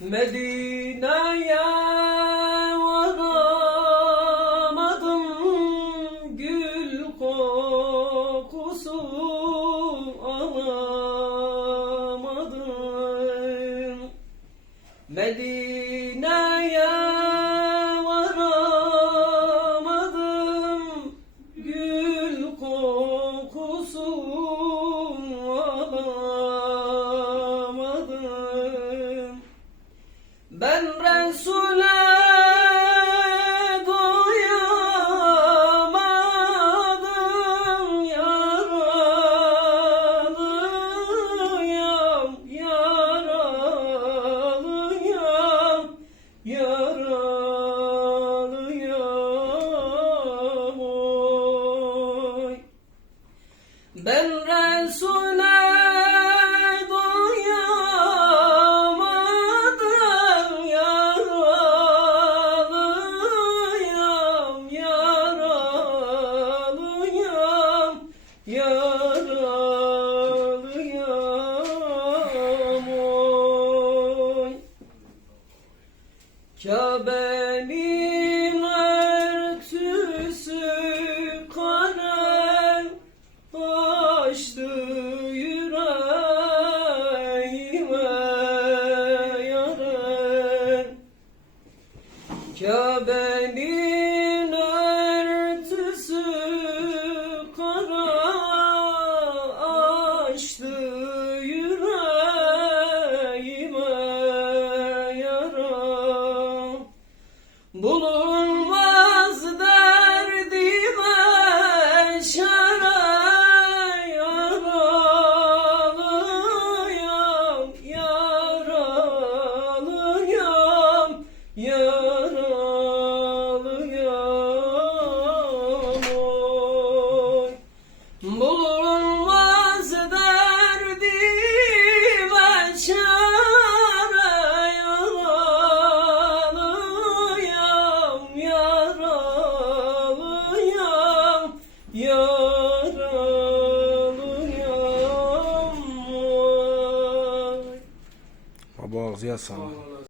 Medine'ye varamadım Gül kokusu alamadım Medine'ye Yeah. Kabe'nin örtüsü kalem Açtı yüreğime yaren Kabe'nin Bulunmaz yaralıyım. oy. Baba ağzıya sağlık.